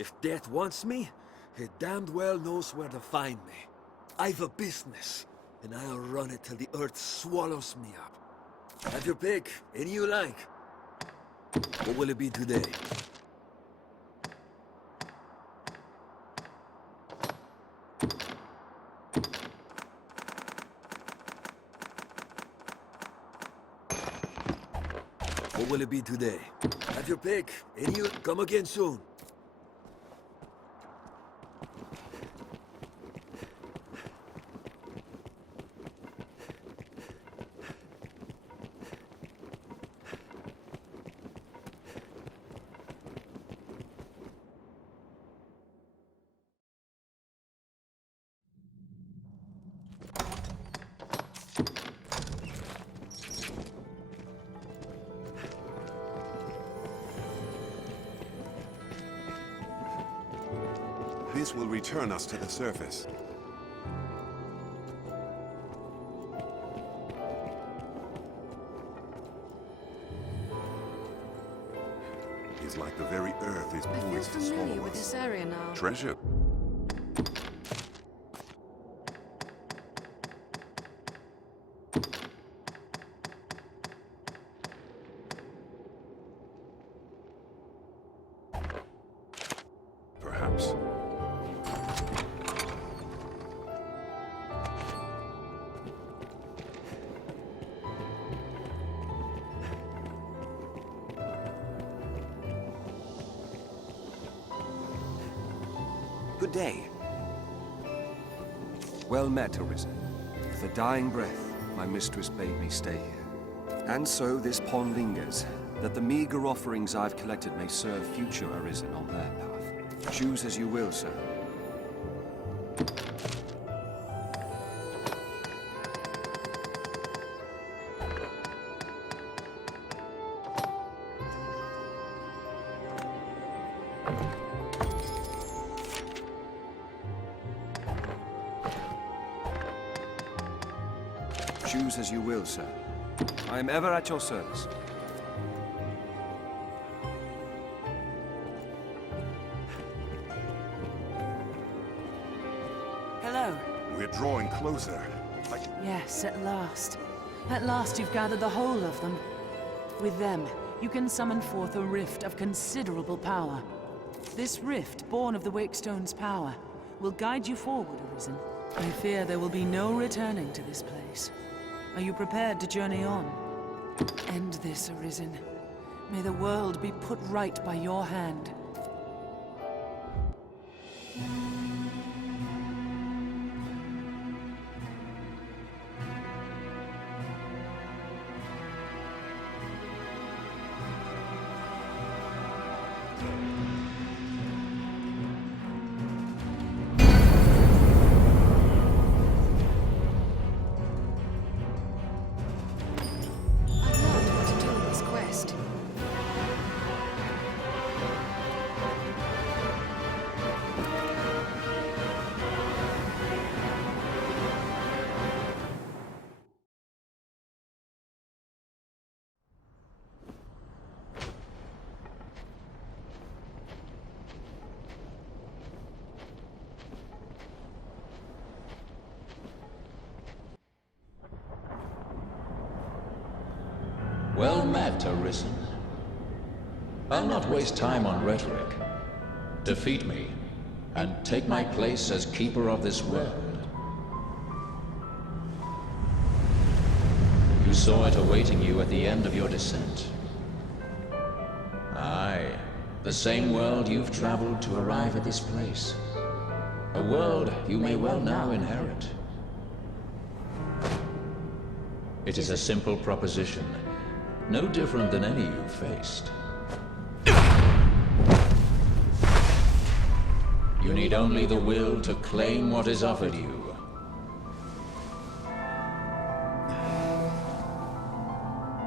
If death wants me, he damned well knows where to find me. I've a business, and I'll run it till the earth swallows me up. Have your pick, any you like. What will it be today? What will it be today? Have your pick, and you come again soon. This will return us to the surface. It's like the very earth is I feel poised to familiar swallow with us. this area now. Treasure. Perhaps. Good day. Well met, Arisen. With a dying breath, my mistress bade me stay here. And so this pond lingers, that the meager offerings I've collected may serve future Arisen on their path. Choose as you will, sir. Choose as you will, sir. I am ever at your service. Hello. We're drawing closer. Yes, at last. At last you've gathered the whole of them. With them, you can summon forth a rift of considerable power. This rift, born of the Wakestones' power, will guide you forward, Arisen. I fear there will be no returning to this place. Are you prepared to journey on? End this, Arisen. May the world be put right by your hand. Well met, Arisen. I'll not waste time on rhetoric. Defeat me, and take my place as keeper of this world. You saw it awaiting you at the end of your descent. Aye, the same world you've traveled to arrive at this place. A world you may well now inherit. It is a simple proposition, no different than any you've faced. You need only the will to claim what is offered you.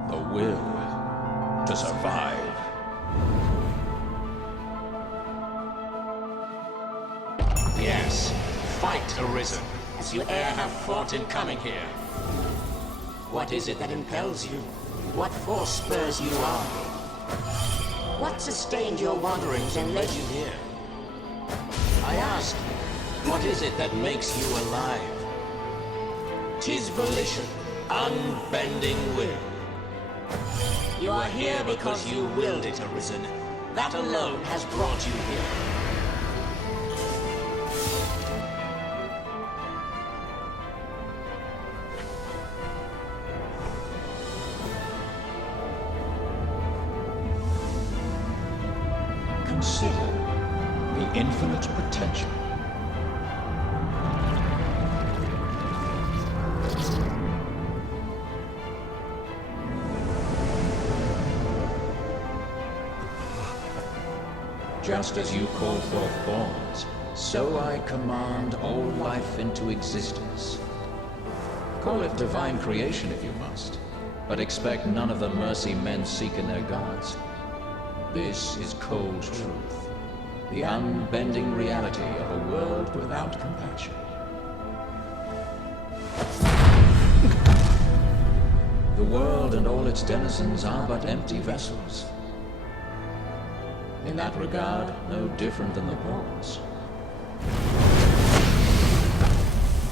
The will to survive. Yes, fight, Arisen, as you e'er have fought in coming here. What is it that impels you? What force spurs you on? What sustained your wanderings and led you here? I ask, what is it that makes you alive? 'Tis volition, unbending will. You are here because you willed it, Arisen. That alone has brought you here. Consider the infinite potential. Just as you call forth forms, so I command all life into existence. Call it divine creation if you must, but expect none of the mercy men seek in their gods. This is cold truth, the unbending reality of a world without compassion. The world and all its denizens are but empty vessels. In that regard, no different than the pawns.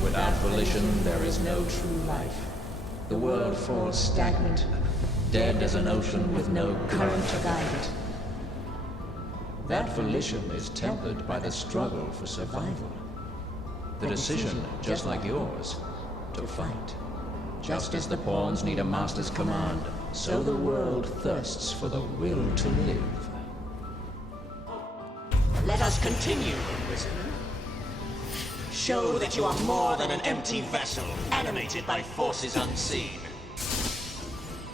Without volition, there is no true life. The world falls stagnant, dead as an ocean with no current to guide it. That volition is tempered by the struggle for survival. The decision, just like yours, to fight. Just as the pawns need a master's command, so the world thirsts for the will to live. Let us continue, Arisen. Show that you are more than an empty vessel, animated by forces unseen.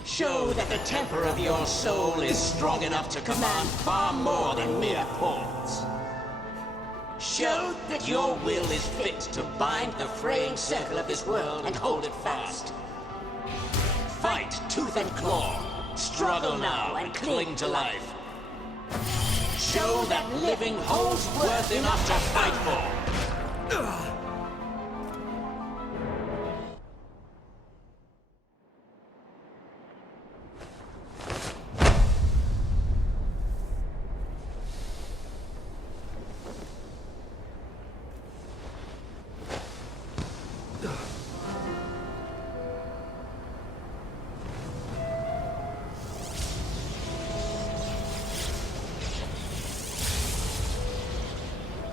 Show that the temper of your soul is strong enough to command far more than mere pawns. Show that your will is fit to bind the fraying circle of this world and hold it fast. Fight tooth and claw, struggle now and cling to life. Show that living holds worth enough to fight for.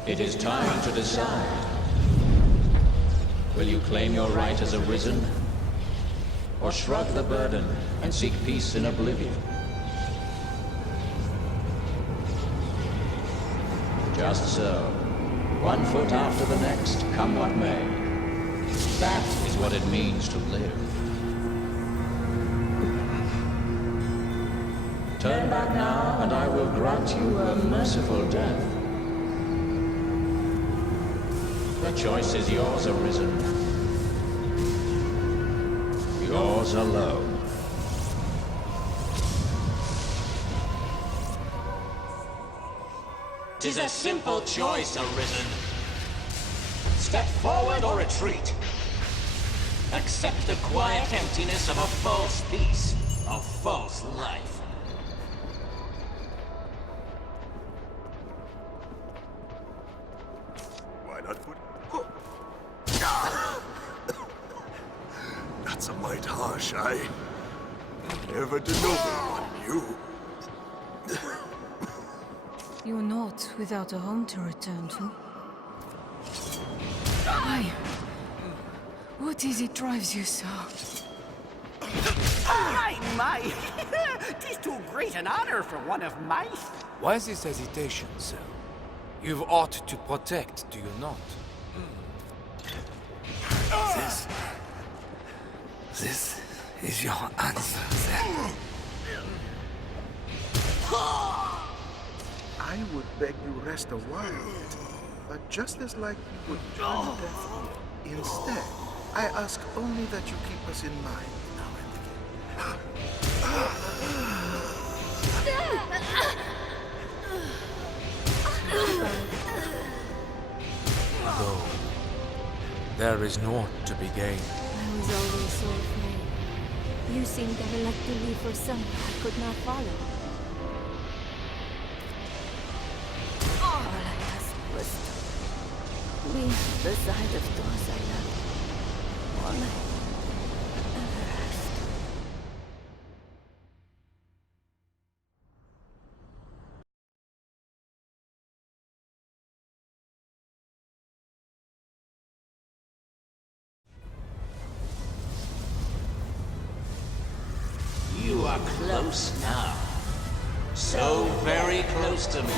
It is time to decide. Will you claim your right as Arisen? Or shrug the burden and seek peace in oblivion? Just so. One foot after the next, come what may. That is what it means to live. Turn back now, and I will grant you a merciful death. The choice is yours, Arisen. Yours alone. 'Tis a simple choice, Arisen. Step forward or retreat. Accept the quiet emptiness of a false peace, a false life. Why not put... That's a mite harsh. I never did know on you. You're not without a home to return to. Why? What is it drives you so? My! 'Tis too great an honor for one of my... Why this hesitation, sir? You've aught to protect, do you not? This is your answer, then. I would beg you rest a while yet, but just as like you would turn deaf ear. Instead, I ask only that you keep us in mind now and Go. There is naught to be gained. I was always so afraid. You seemed ever like to leave for somewhere I could not follow. All I asked was me the sight of those I love. All I ever asked. You are close now. So very close to me.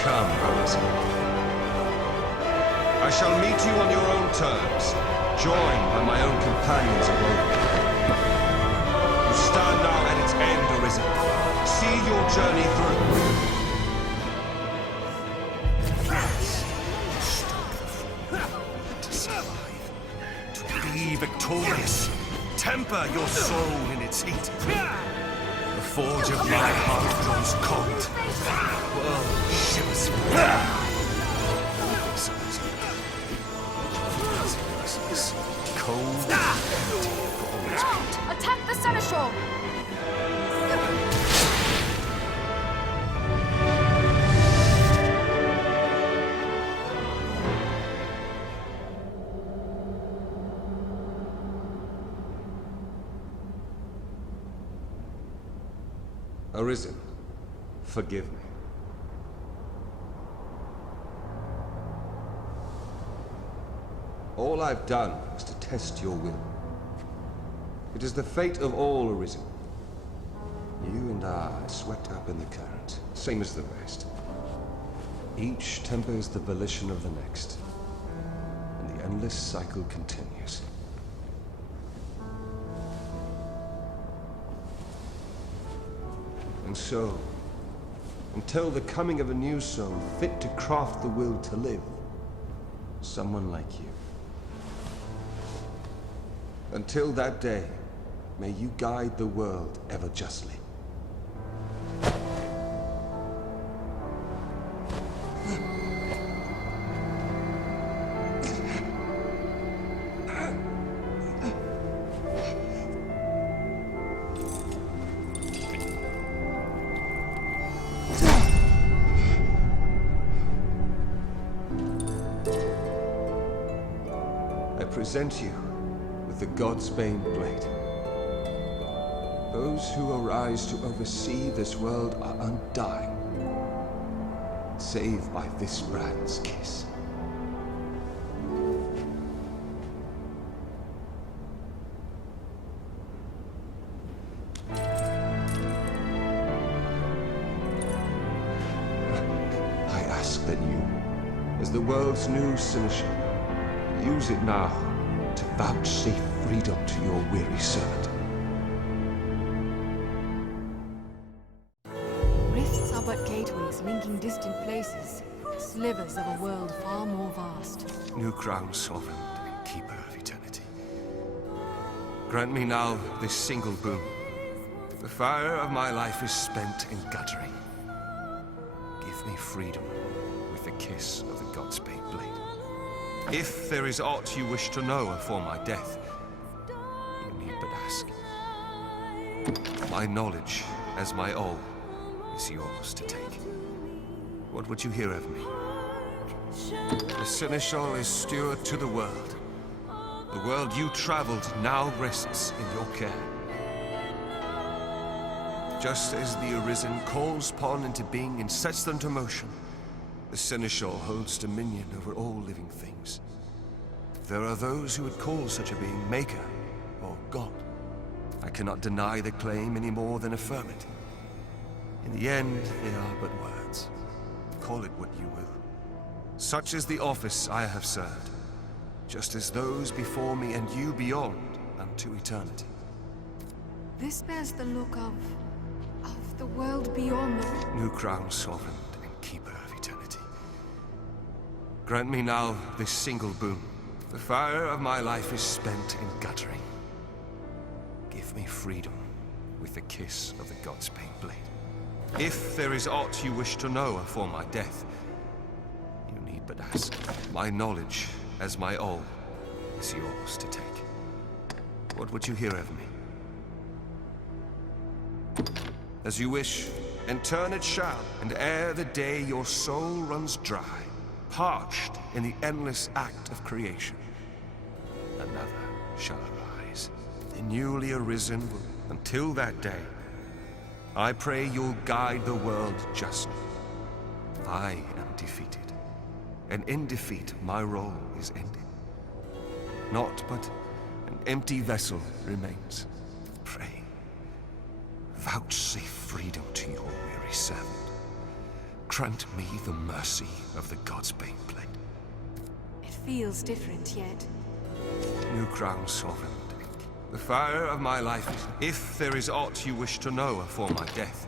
Come, Arisen. I shall meet you on your own terms, joined by my own companions of old. You stand now at its end, Arisen. See your journey through. To survive, to be victorious, temper your soul in its heat. The forge of my heart grows cold. The world shivers. Cold and empty for all its beauty. Attack the seneschal! Arisen, forgive me. All I've done was to test your will. It is the fate of all Arisen. You and I are swept up in the current, same as the rest. Each tempers the volition of the next, and the endless cycle continues. And so, until the coming of a new soul fit to craft the will to live, someone like you. Until that day, may you guide the world ever justly. I present you with the Godsbane blade. Those who arise to oversee this world are undying, save by this brand's kiss. I ask that you, as the world's new seneschal, use it now to vouchsafe freedom to your weary servant. Rifts are but gateways linking distant places, slivers of a world far more vast. New crown sovereign and keeper of eternity. Grant me now this single boon. The fire of my life is spent in guttering. Give me freedom with the kiss of the Godsbane blade. If there is aught you wish to know afore my death, you need but ask. My knowledge, as my all, is yours to take. What would you hear of me? The seneschal is steward to the world. The world you traveled now rests in your care. Just as the Arisen calls pawn into being and sets them to motion, the seneschal holds dominion over all living things. There are those who would call such a being Maker or God. I cannot deny the claim any more than affirm it. In the end, they are but words. Call it what you will. Such is the office I have served, just as those before me and you beyond unto eternity. This bears the look of the world beyond. New crown sovereign and keeper of eternity. Grant me now this single boon. The fire of my life is spent in guttering. Give me freedom with the kiss of the Godsbane blade. If there is aught you wish to know afore my death, you need but ask. My knowledge, as my all, is yours to take. What would you hear of me? As you wish, and turn it shall, and ere the day your soul runs dry, parched in the endless act of creation, another shall arise. The newly arisen will, until that day, I pray you'll guide the world justly. I am defeated, and in defeat my role is ended. Naught but an empty vessel remains. Pray, vouchsafe freedom to your weary servant. Grant me the mercy of the gods' baneblade. It feels different, yet New crown, sovereign. The fire of my life is, if there is aught you wish to know afore my death.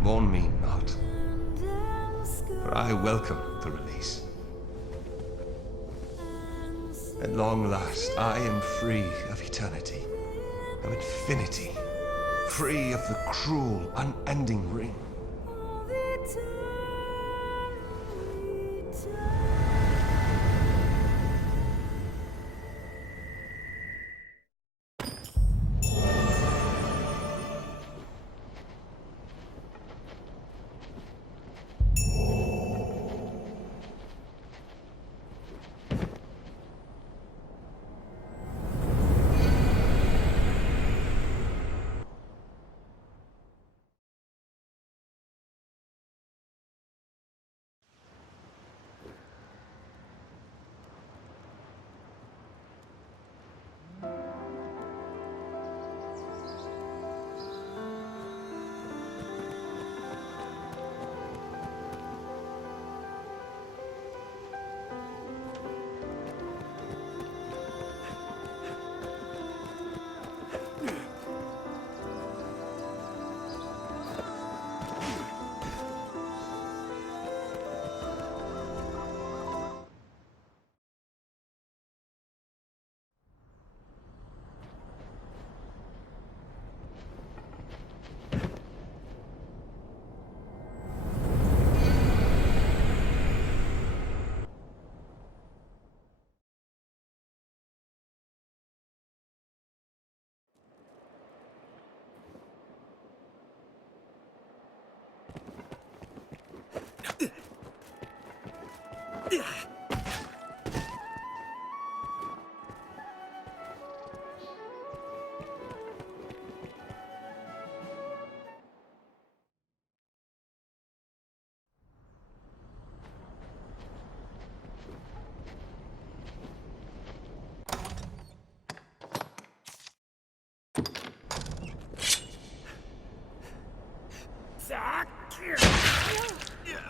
Mourn me not, for I welcome the release. At long last, I am free of eternity, of infinity, free of the cruel, unending ring.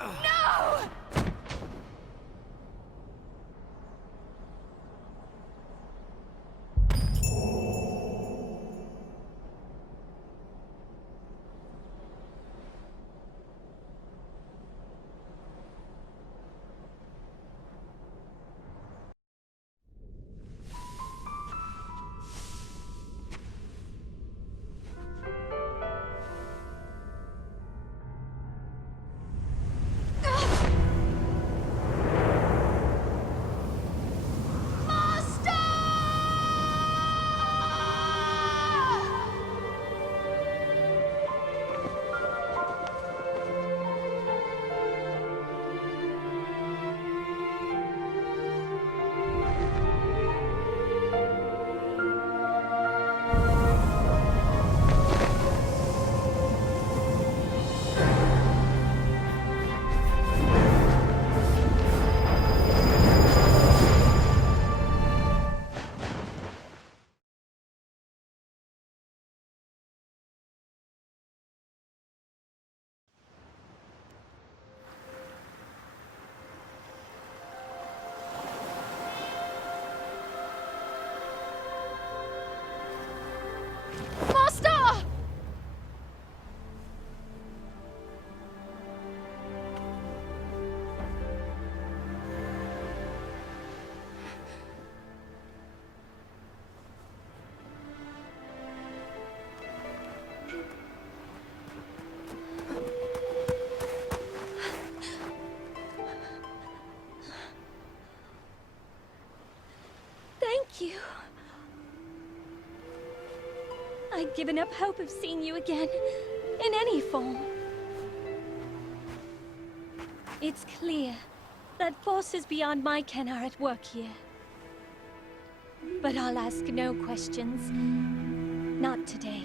No! Thank you. I'd given up hope of seeing you again, in any form. It's clear that forces beyond my ken are at work here. But I'll ask no questions. Not today.